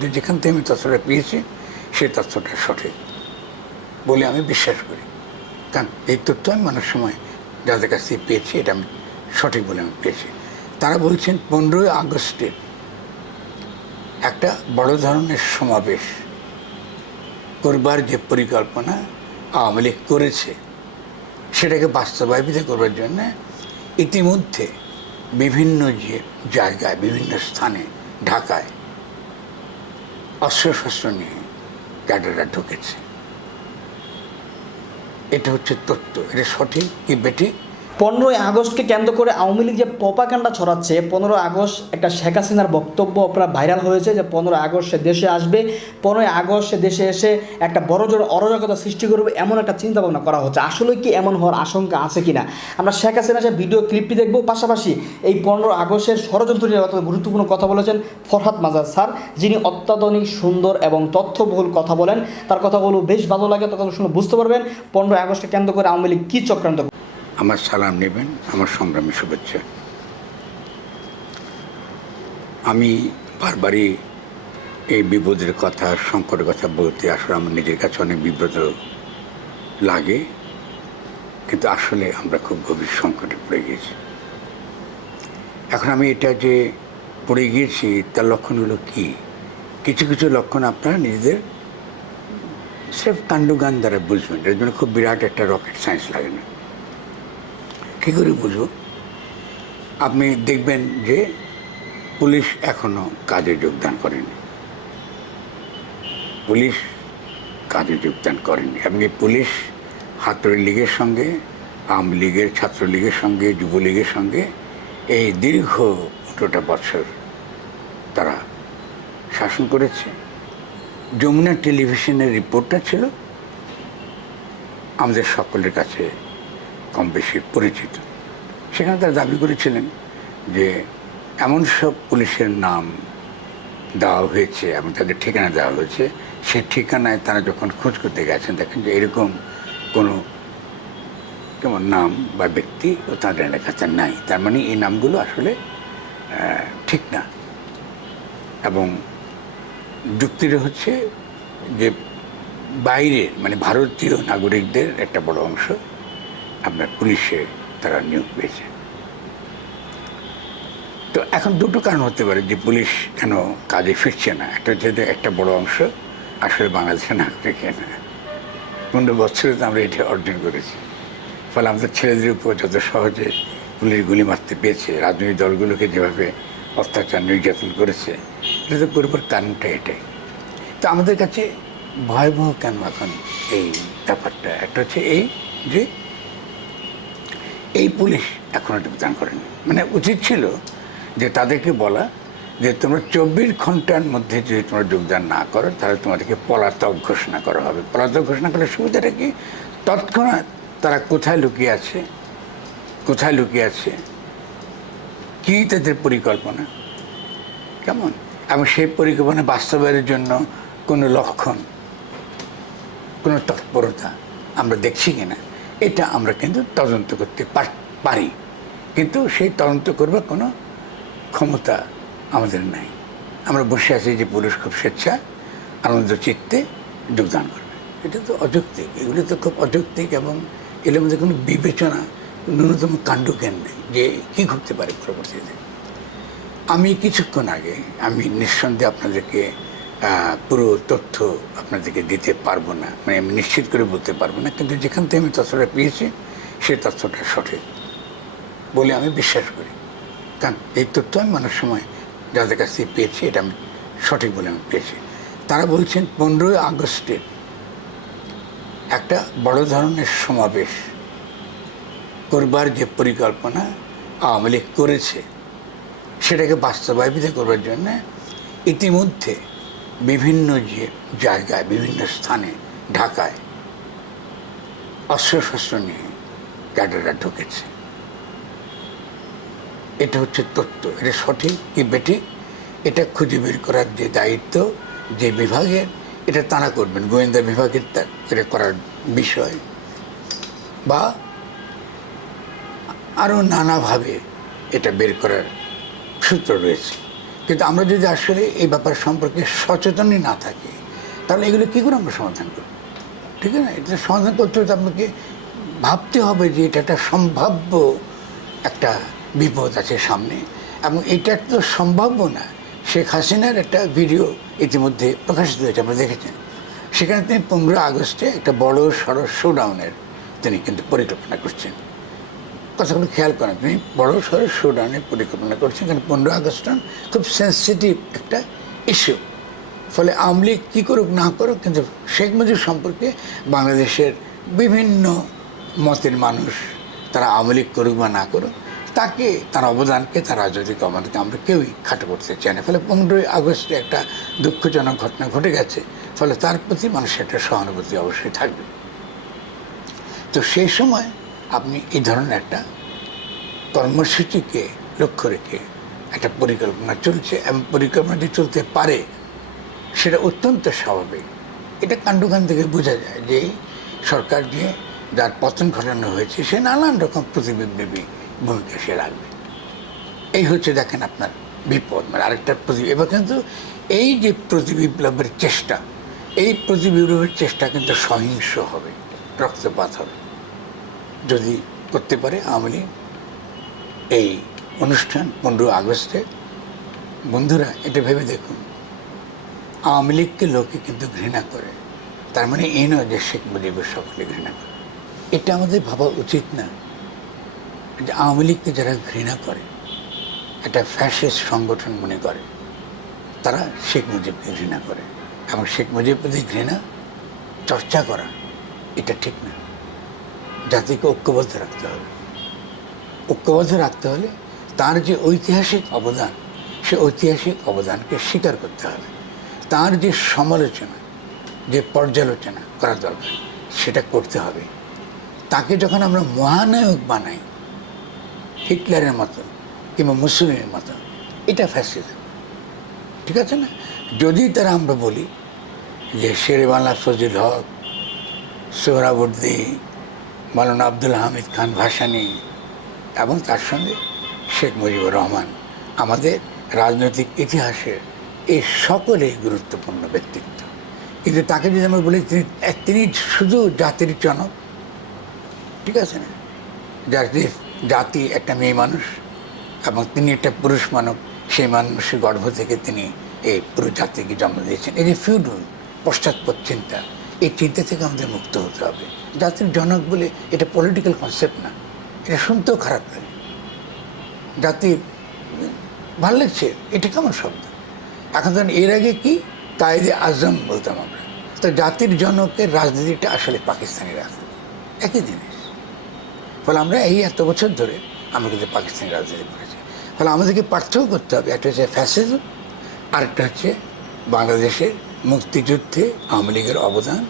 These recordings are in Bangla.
কিন্তু যেখান থেকে আমি তথ্যটা পেয়েছি সেই তথ্যটা সঠিক বলে আমি বিশ্বাস করি। কারণ এই তথ্য আমি মানুষ সময় যাদের কাছ থেকে পেয়েছি, এটা আমি সঠিক বলে আমি পেয়েছি। তারা বলছেন পনেরোই আগস্টের একটা বড় ধরনের সমাবেশ করবার যে পরিকল্পনা আওয়ামী লীগ করেছে, সেটাকে বাস্তবায়িত করবার জন্য ইতিমধ্যে বিভিন্ন যে জায়গায়, বিভিন্ন স্থানে, ঢাকায় অস্ত্রশস্ত্র নিয়ে ক্যাডাররা ঢুকেছে। এটা হচ্ছে তথ্য এটা সঠিক কি বেঠিক? পনেরোই আগস্টকে কেন্দ্র করে আওয়ামী লীগ যে পপাকাণ্ডা ছড়াচ্ছে পনেরো আগস্ট একটা শেখ হাসিনার বক্তব্য আপনার ভাইরাল হয়েছে যে পনেরো আগস্ট সে দেশে আসবে, পনেরোই আগস্ট সে দেশে এসে একটা বড় জোর অরাজকতা সৃষ্টি করবে এমন একটা চিন্তা ভাবনা করা হচ্ছে। আসলে কি এমন হওয়ার আশঙ্কা আছে কিনা? আমরা শেখ হাসিনা সে ভিডিও ক্লিপটি দেখব, পাশাপাশি এই পনেরো আগস্টের ষড়যন্ত্র নিয়ে অত্যন্ত গুরুত্বপূর্ণ কথা বলেছেন ফরহাদ মাজার স্যার, যিনি অত্যাধুনিক, সুন্দর এবং তথ্যবহুল কথা বলেন। তার কথাগুলো বেশ ভালো লাগে তখন শুনে বুঝতে পারবেন পনেরোই আগস্টকে কেন্দ্র করে আওয়ামী লীগ কী চক্রান্ত আমার সালাম নেবেন, আমার সংগ্রামী শুভেচ্ছা। আমি বারবারই এই বিপদের কথা, সংকটের কথা বলতে আসলে আমার নিজের কাছে অনেক বিব্রত লাগে, কিন্তু আসলে আমরা খুব গভীর সংকটে পড়ে গিয়েছি। এখন আমি এটা যে পড়ে গিয়েছি, তার লক্ষণগুলো কি? কিছু কিছু লক্ষণ আপনারা নিজেদের স্রেফ কাণ্ডগান দ্বারা বুঝবেন, এর জন্য খুব বিরাট একটা রকেট সায়েন্স লাগে না। কী করে বুঝব? আপনি দেখবেন যে পুলিশ এখনও কাজে যোগদান করেনি। পুলিশ কাজে যোগদান করেনি। এমনি পুলিশ হাতুড়ি লীগের সঙ্গে, আওয়ামী লীগের ছাত্রলীগের সঙ্গে, যুবলীগের সঙ্গে এই দীর্ঘ পনেরোটা বছর তারা শাসন করেছে। যমুনা টেলিভিশনের রিপোর্টটা ছিল আমাদের সকলের কাছে কম বেশি পরিচিত। সেখানে তারা দাবি করেছিলেন যে এমন সব পুলিশের নাম দেওয়া হয়েছে, এবং তাদের ঠিকানা দেওয়া হয়েছে। সে ঠিকানায় তারা যখন খোঁজ করতে গেছেন, দেখেন যে এরকম কোনো কেমন নাম বা ব্যক্তি ও তাদের এলাকাতে নাই। তার মানে এই নামগুলো আসলে ঠিক না। এবং যুক্তিটা হচ্ছে যে বাইরের মানে ভারতীয় নাগরিকদের একটা বড় অংশ আপনার পুলিশে তারা নিয়োগ পেয়েছে। তো এখন দুটো কারণ হতে পারে যে পুলিশ কেন কাজে ফিরছে না। একটা হচ্ছে একটা বড় অংশ আসলে বাংলাদেশের নাগরিক না। পনেরো বছরে তো আমরা এটা অর্জন করেছি। ফলে আমাদের ছেলেদের উপর যত সহজে পুলিশ গুলি মারতে পেয়েছে রাজনৈতিক দলগুলোকে যেভাবে অত্যাচার নির্যাতন করেছে, এটা তো করবার কারণটা এটাই। তো আমাদের কাছে ভয়াবহ কেন এখন এই ব্যাপারটা? একটা হচ্ছে এই যে এই পুলিশ এখনও যোগদান করেনি। মানে উচিত ছিল যে তাদেরকে বলা যে তোমরা চব্বিশ ঘণ্টার মধ্যে যদি তোমরা যোগদান না করো, তাহলে তোমাদেরকে পলাতক ঘোষণা করা হবে। পলাতক ঘোষণা করলে সুবিধাটা কি? তৎক্ষণাৎ তারা কোথায় লুকিয়ে আছে? কোথায় লুকিয়ে আছে? কী তাদের পরিকল্পনা? কেমন? এবং সেই পরিকল্পনা বাস্তবায়নের জন্য কোনো লক্ষণ, কোনো তৎপরতা আমরা দেখছি কিনা? এটা আমরা কিন্তু তদন্ত করতে পার- কিন্তু সেই তদন্ত করবার কোনো ক্ষমতা আমাদের নাই। আমরা বসে আছি যে পুলিশ খুব স্বেচ্ছা, আনন্দ, চিত্তে যোগদান করবে। এটা তো অযৌক্তিক। এগুলো তো খুব অযৌক্তিক এবং এগুলোর মধ্যে কোনো বিবেচনা, ন্যূনতম কাণ্ডজ্ঞান নেই যে কী ঘটতে পারে পরবর্তীতে। আমি কিছুক্ষণ আগে, আমি নিঃসন্দেহে আপনাদেরকে পুরো তথ্য আপনাদেরকে দিতে পারব না। মানে আমি নিশ্চিত করে বলতে পারব না, কিন্তু যেখান থেকে আমি তথ্যটা পেয়েছি সেই তথ্যটা সঠিক বলে আমি বিশ্বাস করি। কারণ এই তথ্য আমি মানুষ সময় যাদের কাছ থেকে পেয়েছি, এটা আমি সঠিক বলে আমি পেয়েছি। তারা বলছেন পনেরোই আগস্টের একটা বড় ধরনের সমাবেশ করবার যে পরিকল্পনা আওয়ামী লীগ করেছে, সেটাকে বাস্তবায়িত করবার জন্য ইতিমধ্যে বিভিন্ন যে জায়গায়, বিভিন্ন স্থানে, ঢাকায় অস্ত্রশস্ত্র নিয়ে ক্যাডাররা ঢুকেছে। এটা হচ্ছে তথ্য। এটা সঠিক কি বেঠিক? এটা খুঁজে বের করার যে দায়িত্ব যে বিভাগের, এটা তারা করবেন। গোয়েন্দা বিভাগের এটা করার বিষয়। বা আরও নানাভাবে এটা বের করার সূত্র রয়েছে। কিন্তু আমরা যদি আসলে এই ব্যাপার সম্পর্কে সচেতনই না থাকি, তাহলে এগুলো কী করে আমরা সমাধান করব? ঠিক আছে? এটা সমাধান করতে হলে আপনাকে ভাবতে হবে যে এটা একটা সম্ভাব্য একটা বিপদ আছে সামনে এবং এটা তো সম্ভাব্য না। শেখ হাসিনার একটা ভিডিও ইতিমধ্যে প্রকাশিত হয়েছে আপনারা দেখেছেন? সেখানে তিনি পনেরো আগস্টে একটা বড় সড়ো শোডাউনের তিনি কিন্তু পরিকল্পনা করছেন। কথাগুলো খেয়াল করেন তিনি বড় সড়ো শোডাউনের পরিকল্পনা করছেন কারণ পনেরো আগস্ট খুব সেন্সিটিভ একটা ইস্যু ফলে আওয়ামী লীগ কী করুক, না করুক, কিন্তু শেখ মুজিব সম্পর্কে বাংলাদেশের বিভিন্ন মতের মানুষ, তারা আওয়ামী লীগ করুক বা না করুক, তাকে, তার অবদানকে, তার রাজনৈতিক অবদানকে আমরা কেউই খাটো করতে চাই না। ফলে পনেরোই আগস্টে একটা দুঃখজনক ঘটনা ঘটে গেছে, ফলে তার প্রতি মানুষের একটা সহানুভূতি অবশ্যই থাকবে। তো সেই সময় আপনি এই ধরনের একটা কর্মসূচিকে লক্ষ্য রেখে একটা পরিকল্পনা চলছে এবং পরিকল্পনাটি চলতে পারে, সেটা অত্যন্ত স্বাভাবিক। এটা কাণ্ডকান থেকে বোঝা যায় যে সরকার যে যার পতন ঘটানো হয়েছে, সে নানান রকম প্রতিবিম্বী ভূমিকা সে রাখবে। এই হচ্ছে দেখেন আপনার বিপদ। মানে আরেকটা প্রতি এবার কিন্তু এই যে প্রতিবিপ্লবের চেষ্টা, এই প্রতিবিপ্লবের চেষ্টা কিন্তু সহিংস হবে, রক্তপাত হবে। যদি করতে পারে আওয়ামী এই অনুষ্ঠান পনেরো আগস্টে, বন্ধুরা, এটা ভেবে দেখুন, আওয়ামী লীগকে লোকে কিন্তু ঘৃণা করে। তার মানে এই নয় যে শেখ মুজিবের সকলে ঘৃণা করে। এটা আমাদের ভাবা উচিত না যে আওয়ামী লীগকে যারা ঘৃণা করে, একটা ফ্যাসিস্ট সংগঠন মনে করে, তারা শেখ মুজিবকে ঘৃণা করে। এবং শেখ মুজিবের প্রতি ঘৃণা, চর্চা করা, এটা ঠিক না। জাতিকে ঐক্যবদ্ধ রাখতে হবে। ঐক্যবদ্ধ রাখতে হলে তার যে ঐতিহাসিক অবদান, সে ঐতিহাসিক অবদানকে স্বীকার করতে হবে। তার যে সমালোচনা, যে পর্যালোচনা করা দরকার, সেটা করতে হবে। তাকে যখন আমরা মহানায়ক বানাই, হিটলারের মতো কিংবা মুসলিমের মতো, এটা ফ্যাসিজম ঠিক আছে না? যদি তারা আমরা বলি যে শেরে বাংলা ফজল হক, সোহরাবর্দি মালানা আব্দুল হামিদ খান ভাসানি এবং তার সঙ্গে শেখ মুজিবুর রহমান। আমাদের রাজনৈতিক ইতিহাসের এই সকলেই গুরুত্বপূর্ণ ব্যক্তিত্ব। কিন্তু তাকে যদি আমরা বলি তিনি তিনি শুধু জাতির জনক, ঠিক আছে না? জাতির, জাতি একটা মেয়ে মানুষ এবং তিনি একটা পুরুষ মানব সেই মানুষের গর্ভ থেকে তিনি এই পুরো জাতিকে জন্ম দিয়েছেন। এই যে ফিউডাল, পশ্চাৎপদ চিন্তা এই চিন্তা থেকে আমাদের মুক্ত হতে হবে। জাতির জনক বলে এটা পলিটিক্যাল কনসেপ্ট না। এটা শুনতেও খারাপ লাগে। জাতির ভালো লাগছে, এটা কেমন শব্দ? এখন ধরেন এর আগে কি? কায়েদে আজম বলতাম আমরা। তো জাতির জনকের রাজনীতিটা আসলে পাকিস্তানি রাজনীতি। একই জিনিস। ফলে আমরা এই এত বছর ধরে আমরা কিন্তু পাকিস্তানি রাজনীতি করেছি। ফলে আমাদেরকে পার্থক্য করতে হবে। একটা হচ্ছে ফ্যাসিজম আরেকটা হচ্ছে বাংলাদেশের মুক্তিযুদ্ধে আওয়ামী লীগের অবদান,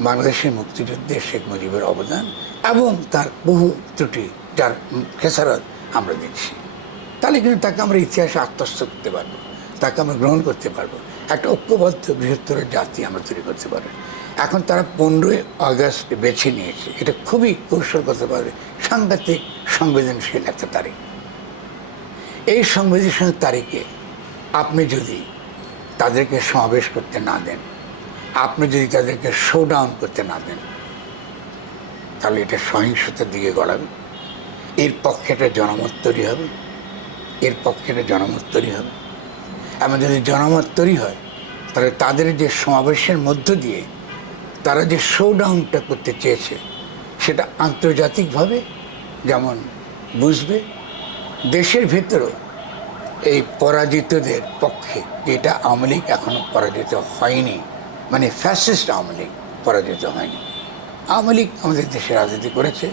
বাংলাদেশের মুক্তিযুদ্ধে শেখ মুজিবের অবদান এবং তার বহু ত্রুটি যার খেসারত আমরা দিচ্ছি তাহলে কিন্তু তাকে আমরা ইতিহাসে আত্মস্থ করতে পারব, তাকে আমরা গ্রহণ করতে পারব। একটা ঐক্যবদ্ধ বৃহত্তর জাতি আমরা তৈরি করতে পারব। এখন তারা পনেরোই আগস্ট বেছে নিয়েছে। এটা খুবই কৌশল করতে পারবে সাংঘাতিক সংবেদনশীল একটা তারিখ। এই সংবেদনশীল তারিখে আপনি যদি তাদেরকে সমাবেশ করতে না দেন। আপনি যদি তাদেরকে শো ডাউন করতে না দেন, তাহলে এটা সহিংসতার দিকে গড়াবে। এর পক্ষে একটা জনমত তৈরি হবে। এর পক্ষে একটা জনমত তৈরি হবে। এমন যদি জনমত তৈরি হয়, তাহলে তাদের যে সমাবেশের মধ্য দিয়ে তারা যে শোডাউনটা করতে চেয়েছে, সেটা আন্তর্জাতিকভাবে যেমন বুঝবে, দেশের ভেতরেও এই পরাজিতদের পক্ষে, যেটা আওয়ামী লীগ এখনও পরাজিত হয়নি। মানে ফ্যাসিস্ট আওয়ামী লীগ পরাজিত হয়নি। আওয়ামী লীগ আমাদের দেশে রাজনীতি করেছে,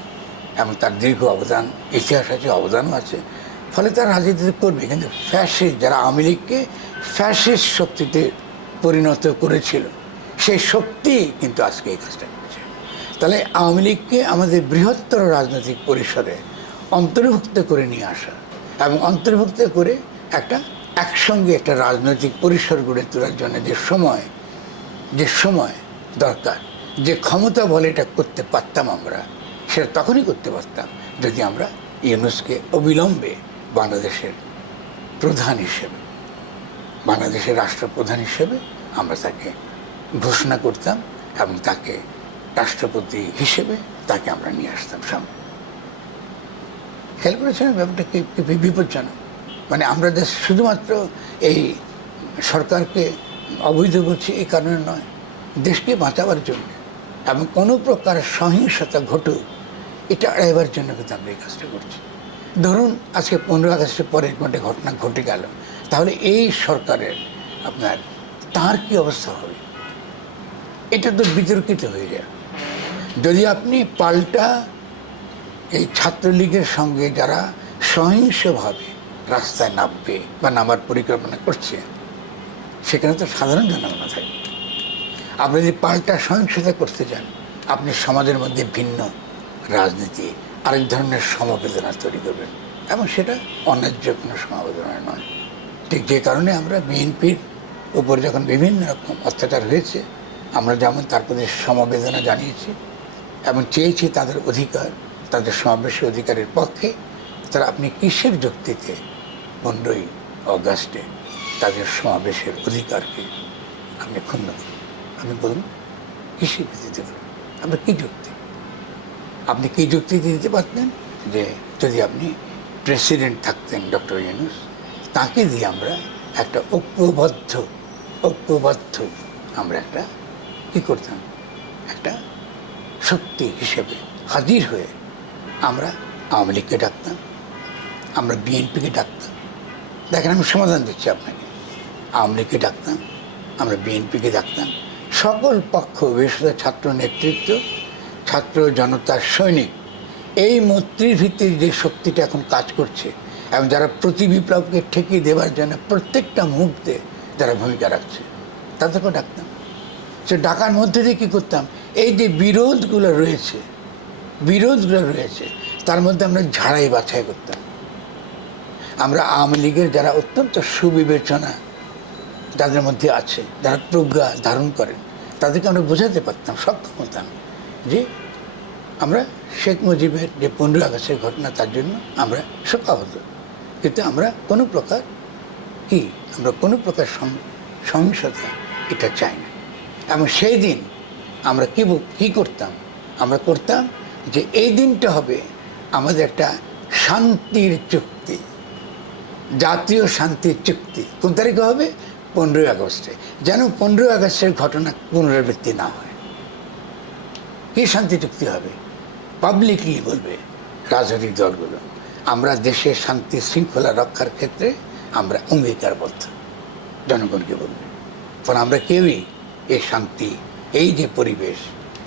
এবং তার দীর্ঘ অবদান, ইতিহাস আছে, অবদানও আছে। ফলে তারা রাজনীতি করবে, কিন্তু ফ্যাসিস্ট যারা আওয়ামী লীগকে ফ্যাসিস্ট শক্তিতে পরিণত করেছিল, সেই শক্তি কিন্তু আজকে এই কাজটা করেছে। তাহলে আওয়ামী লীগকে আমাদের বৃহত্তর রাজনৈতিক পরিসরে অন্তর্ভুক্ত করে নিয়ে আসা, এবং অন্তর্ভুক্ত করে একটা একসঙ্গে একটা রাজনৈতিক পরিসর গড়ে তোলার জন্য যে সময় যে সময় দরকার, যে ক্ষমতা বলে এটা করতে পারতাম আমরা, সেটা তখনই করতে পারতাম যদি আমরা ইউনুসকে অবিলম্বে বাংলাদেশের প্রধান হিসেবে, বাংলাদেশের রাষ্ট্রপ্রধান হিসেবে আমরা তাকে ঘোষণা করতাম এবং তাকে রাষ্ট্রপতি হিসেবে তাকে আমরা নিয়ে আসতাম সামনে। খেয়াল করেছেন ব্যাপারটা বিপজ্জনক? মানে আমরা যে শুধুমাত্র এই সরকারকে অবৈধ করছি এই কারণে নয়, দেশকে বাঁচাবার জন্য এবং কোনো প্রকার সহিংসতা ঘটুক, এটা এড়াইবার জন্য কিন্তু আমরা এই কাজটা করছি। ধরুন আজকে পনেরো আগস্টের পরে কোনো ঘটনা ঘটে গেল, তাহলে এই সরকারের আপনার তার কি অবস্থা হবে? এটা তো বিতর্কিত হয়ে যায়। যদি আপনি পাল্টা এই ছাত্রলীগের সঙ্গে যারা সহিংসভাবে রাস্তায় নামবে বা নামার পরিকল্পনা করছে, সেখানে তো সাধারণ জনগণ থাকে। আপনি যদি পাল্টা সহিংসতা করতে যান, আপনি সমাজের মধ্যে ভিন্ন রাজনীতি, আরেক ধরনের সমবেদনা তৈরি করবেন। এবং সেটা অন্যায্য কোনো সমবেদনা নয়। ঠিক যে কারণে আমরা বিএনপির উপর যখন বিভিন্ন রকম অত্যাচার হয়েছে, আমরা যেমন তার প্রতি সমবেদনা জানিয়েছি, এবং চেয়েছি তাদের অধিকার, তাদের সমাবেশের অধিকারের পক্ষে, তারা আপনি কিসের যুক্তিতে পনেরোই অগাস্টে তাদের সমাবেশের অধিকারকে আপনি ক্ষুণ্ণ করুন। আপনি বলুন কিসের ভিত্তিতে করুন আপনার কী যুক্তি? আপনি কী যুক্তিতে দিতে পারতেন যে যদি আপনি প্রেসিডেন্ট থাকতেন ডক্টর ইউনুস, তাকে দিয়ে আমরা একটা ঐক্যবদ্ধ ঐক্যবদ্ধ আমরা একটা কী করতাম? একটা শক্তি হিসেবে হাজির হয়ে আমরা আওয়ামী লীগকে ডাকতাম, আমরা বিএনপিকে ডাকতাম দেখেন, আমি সমাধান দিচ্ছি আপনাকে। আওয়ামী লীগকে ডাকতাম, আমরা বিএনপিকে ডাকতাম। সকল পক্ষ, বিশেষত ছাত্র নেতৃত্ব, ছাত্র জনতার সৈনিক, এই মৈত্রীর ভিত্তির যে শক্তিটা এখন কাজ করছে, এবং যারা প্রতি বিপ্লবকে ঠেকিয়ে দেওয়ার জন্য প্রত্যেকটা মুহূর্তে যারা ভূমিকা রাখছে, তাদেরকেও ডাকতাম। সে ডাকার মধ্যে দিয়ে কী করতাম? এই যে বিরোধগুলো রয়েছে বিরোধগুলো রয়েছে, তার মধ্যে আমরা ঝাড়াই বাছাই করতাম। আমরা আওয়ামী লীগের যারা অত্যন্ত সুবিবেচনা, যাদের মধ্যে আছে, যারা প্রজ্ঞা ধারণ করেন, তাদেরকে আমরা বোঝাতে পারতাম সক্ষম হতাম যে আমরা শেখ মুজিবের যে পনেরো আগস্টের ঘটনা, তার জন্য আমরা শোকাহত। কিন্তু আমরা কোনো প্রকার কি, আমরা কোনো প্রকার সহিংসতা এটা চাই না। এবং সেই দিন আমরা কী কী করতাম? আমরা করতাম যে এই দিনটা হবে আমাদের একটা শান্তির চুক্তি। জাতীয় শান্তির চুক্তি। কোন তারিখে হবে? পনেরোই আগস্টে। যেন পনেরোই আগস্টের ঘটনা পুনরাবৃত্তি না হয়। কি শান্তি চুক্তি হবে? পাবলিকলি বলবে রাজনৈতিক দলগুলো, আমরা দেশের শান্তি শৃঙ্খলা রক্ষার ক্ষেত্রে আমরা অঙ্গীকারবদ্ধ। জনগণকে বলবে। ফলে আমরা কেউই এই শান্তি, এই যে পরিবেশ,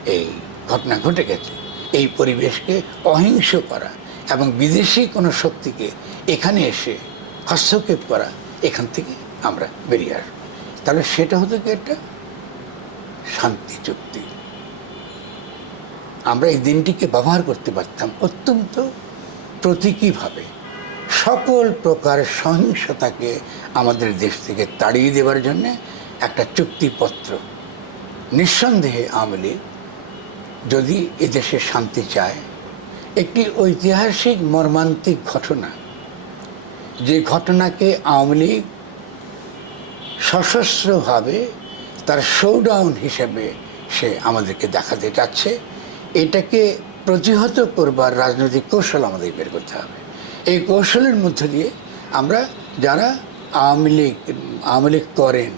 এই ঘটনা ঘটে গেছে, এই পরিবেশকে অহিংস করা এবং বিদেশি কোনো শক্তিকে এখানে এসে হস্তক্ষেপ করা, এখান থেকে আমরা বেরিয়ে আসব। তাহলে সেটা হতো কি একটা? শান্তি চুক্তি। আমরা এই দিনটিকে ব্যবহার করতে পারতাম অত্যন্ত প্রতীকীভাবে। সকল প্রকার সহিংসতাকে আমাদের দেশ থেকে তাড়িয়ে দেওয়ার জন্য একটা চুক্তিপত্র। নিঃসন্দেহে আওয়ামী লীগ যদি এদেশে শান্তি চায়, একটি ঐতিহাসিক মর্মান্তিক ঘটনা যে ঘটনাকে আওয়ামী লীগ সশস্ত্রভাবে তার শোডাউন হিসেবে সে আমাদেরকে দেখাতে চাচ্ছে এটাকে প্রতিহত করবার রাজনৈতিক কৌশল আমাদের বের করতে হবে। এই কৌশলের মধ্য দিয়ে আমরা যারা আওয়ামী লীগ আওয়ামী লীগ করেন,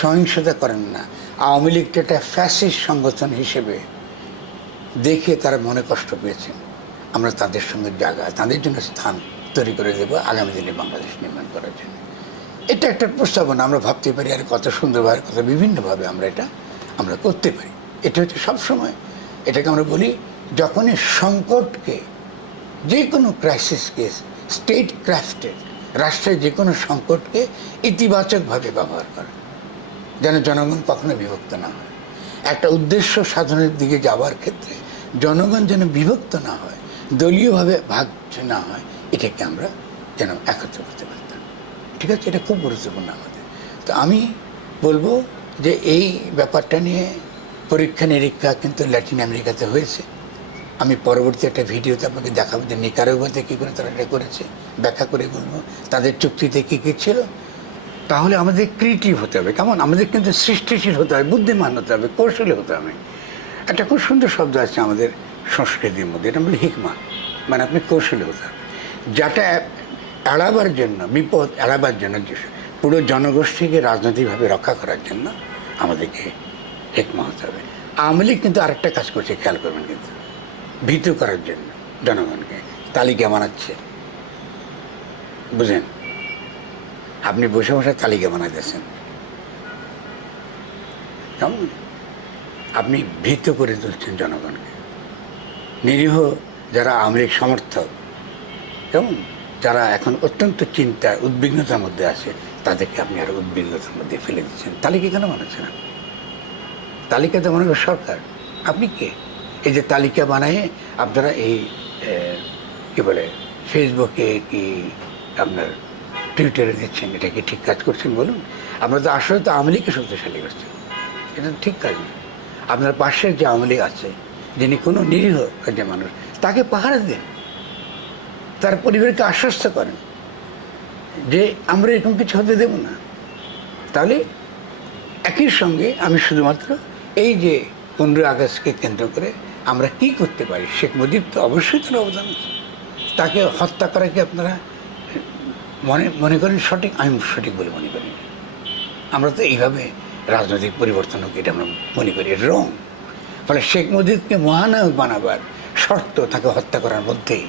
সহিংসতা করেন না, আওয়ামী লীগটা একটা ফ্যাসিস্ট সংগঠন হিসেবে দেখে তারা মনে কষ্ট পেয়েছেন। আমরা তাদের সঙ্গে জায়গা, তাদের জন্য স্থান তৈরি করে দেবো আগামী দিনে বাংলাদেশ নির্মাণ করার জন্য। এটা একটা প্রস্তাবনা, আমরা ভাবতে পারি আর কত সুন্দরভাবে, কত বিভিন্নভাবে আমরা এটা, আমরা করতে পারি। এটা হচ্ছে সবসময়, এটাকে আমরা বলি যখনই সংকটকে যে কোনো ক্রাইসিসকে স্টেট ক্রাফটেড রাষ্ট্রের যে কোনো সংকটকে ইতিবাচকভাবে ব্যবহার করা, যেন জনগণ কখনো বিভক্ত না হয়। একটা উদ্দেশ্য সাধনের দিকে যাওয়ার ক্ষেত্রে জনগণ যেন বিভক্ত না হয়, দলীয়ভাবে ভাগ না হয় এটাকে আমরা যেন একত্র করতে পারতাম। ঠিক আছে? এটা খুব গুরুত্বপূর্ণ আমাদের। তো আমি বলব যে এই ব্যাপারটা নিয়ে পরীক্ষা নিরীক্ষা কিন্তু ল্যাটিন আমেরিকাতে হয়েছে। আমি পরবর্তী একটা ভিডিওতে আপনাকে দেখাবো যে নিকারোগাতে কী করে তারা এটা করেছে। ব্যাখ্যা করে বলব, তাদের চুক্তিতে কী কী ছিল। তাহলে আমাদের ক্রিয়েটিভ হতে হবে। কেমন? আমাদের কিন্তু সৃষ্টিশীল হতে হবে, বুদ্ধিমান হতে হবে, কৌশলী হতে হবে। একটা খুব সুন্দর শব্দ আছে আমাদের সংস্কৃতির মধ্যে, এটা বলে হিকমা। মানে আপনি কৌশলী হতে হবে। যাটা এড়াবার জন্য, বিপদ এড়াবার জন্য, পুরো জনগোষ্ঠীকে রাজনৈতিকভাবে রক্ষা করার জন্য আমাদেরকে হেকমা হতে হবে। আওয়ামী লীগ কিন্তু আরেকটা কাজ করছে, খেয়াল করবেন কিন্তু। ভীতু করার জন্য জনগণকে, তালিকা বানাচ্ছে। বুঝেন আপনি বসে বসে তালিকা বানাইতেছেন। কেমন? আপনি ভীত করে তুলছেন জনগণকে। নিরীহ যারা আওয়ামী লীগ সমর্থক কেমন যারা এখন অত্যন্ত চিন্তায়, উদ্বিগ্নতার মধ্যে আছে, তাদেরকে আপনি আরও উদ্বিগ্নতার মধ্যে ফেলে দিচ্ছেন। তালিকা কেন বানাচ্ছেন তালিকা তো মনে হয় সরকার। আপনি কে? এই যে তালিকা বানায় আপনারা এই কি বলে, ফেসবুকে কি আপনার টুইটারে দিচ্ছেন? এটা কি ঠিক কাজ করছেন বলুন? আমরা তো আসলে তো আওয়ামী লীগকে শক্তিশালী করছেন এটা ঠিক কাজ না। আপনার পাশের যে আওয়ামী লীগ আছে, যিনি কোনো নিরীহ যে মানুষ, তাকে পাহারা দেন তার পরিবারকে আশ্বস্ত করেন যে আমরা এরকম কিছু হতে দেব না। তাহলে একই সঙ্গে আমি শুধুমাত্র এই যে পনেরোই আগস্টকে কেন্দ্র করে আমরা কি করতে পারি, শেখ মুজিব তো অবশ্যই তার অবদান আছে। তাকে হত্যা করা কি আপনারা মনে মনে করেন সঠিক? আমি সঠিক বলে মনে করি আমরা তো এইভাবে রাজনৈতিক পরিবর্তন হোক এটা আমরা মনে করি রং ফলে শেখ মুজিবকে মহানায়ক বানাবার শর্ত তাকে হত্যা করার মধ্যেই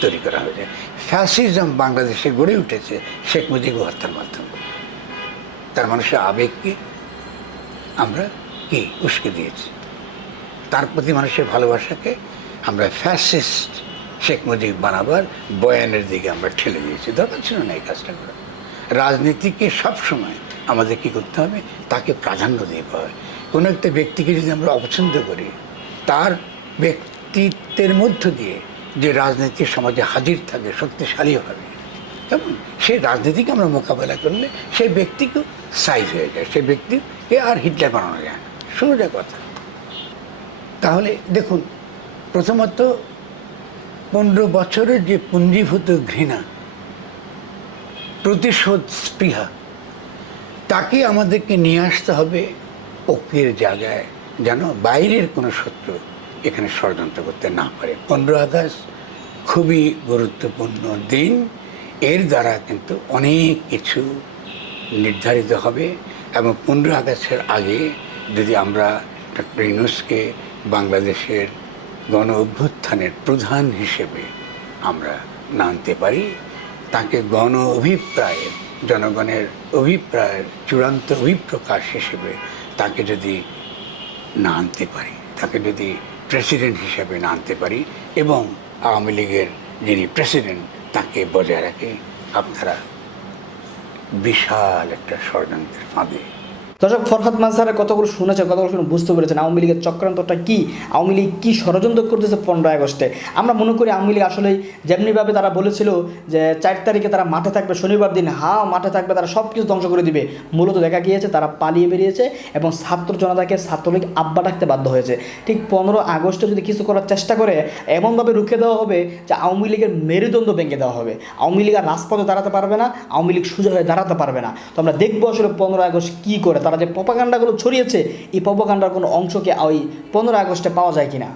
তৈরি করা হয়েছে। ফ্যাসিজম বাংলাদেশে গড়ে উঠেছে শেখ মুজিব হত্যার মাধ্যমে। তার মানুষের আবেগকে আমরা কি উস্কে দিয়েছি? তার প্রতি মানুষের ভালোবাসাকে আমরা ফ্যাসিস্ট শেখ মুজিব বানাবার বয়ানের দিকে আমরা ঠেলে দিয়েছি। দরকার ছিল না এই কাজটা করা। রাজনীতিকে সবসময় আমাদের কি করতে হবে? তাকে প্রাধান্য দিতে হবে কোনো একটা ব্যক্তিকে যদি আমরা অপছন্দ করি, তার ব্যক্তিত্বের মধ্য দিয়ে যে রাজনীতি সমাজে হাজির থাকে, শক্তিশালী হবে। কেমন? সেই রাজনীতিকে আমরা মোকাবেলা করলে সেই ব্যক্তিকেও সাইজ হয়ে যায়। সেই ব্যক্তিকে আর হিটলার বানানো যায় না। সোজা কথা। তাহলে দেখুন, প্রথমত পনেরো বছরের যে পুঞ্জীভূত ঘৃণা, প্রতিশোধ স্পৃহা, তাকে আমাদেরকে নিয়ে আসতে হবে ঐক্যের জায়গায়। যেন বাইরের কোনো শত্রু এখানে ষড়যন্ত্র করতে না পারে। পনেরো আগস্ট খুবই গুরুত্বপূর্ণ দিন। এর দ্বারা কিন্তু অনেক কিছু নির্ধারিত হবে এবং পনেরো আগস্টের আগে যদি আমরা ডক্টর ইউনুসকে বাংলাদেশের গণ অভ্যুত্থানের প্রধান হিসেবে আমরা না আনতে পারি, তাকে গণ অভিপ্রায়ের, জনগণের অভিপ্রায়ের চূড়ান্ত অভিপ্রকাশ হিসেবে তাকে যদি না আনতে পারি, তাকে যদি প্রেসিডেন্ট হিসাবে আনতে পারি এবং আওয়ামী লীগের যিনি প্রেসিডেন্ট, তাকে বজায় রাখে আপনারা বিশাল একটা ষড়যন্ত্রের ফাঁদে। দর্শক, ফরহাদ মাজহারের কতগুলো শুনেছে কতগুলো শুনে বুঝতে পেরেছেন আওয়ামী লীগের চক্রান্তটা কি? আওয়ামী লীগ কী ষড়যন্ত্র করতেছে পনেরোই আগস্টে? আমরা মনে করি আওয়ামী লীগ আসলে যেমনিভাবে তারা বলেছিল যে চার তারিখে তারা মাঠে থাকবে, শনিবার দিন হা মাঠে থাকবে, তারা সব কিছু ধ্বংস করে দিবে। মূলত দেখা গিয়েছে তারা পালিয়ে বেরিয়েছে এবং ছাত্র জনতাকে ছাত্রলীগ আব্বা ডাকতে বাধ্য হয়েছে। ঠিক পনেরো আগস্টে যদি কিছু করার চেষ্টা করে, এমনভাবে রুখে দেওয়া হবে যে আওয়ামী লীগের মেরুদণ্ড ভেঙে দেওয়া হবে। আওয়ামী লীগ আর রাজপথে দাঁড়াতে পারবে না, আওয়ামী লীগ সোজা হয়ে দাঁড়াতে পারবে না। তো আমরা দেখব আসলে পনেরো আগস্ট কী করে তারা যে পপাকাণ্ডাগুলো ছড়িয়েছে, এই পপাকাণ্ডার কোনো অংশকে ওই পনেরো আগস্টে পাওয়া যায় কিনা?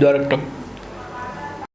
ডাইরেক্টর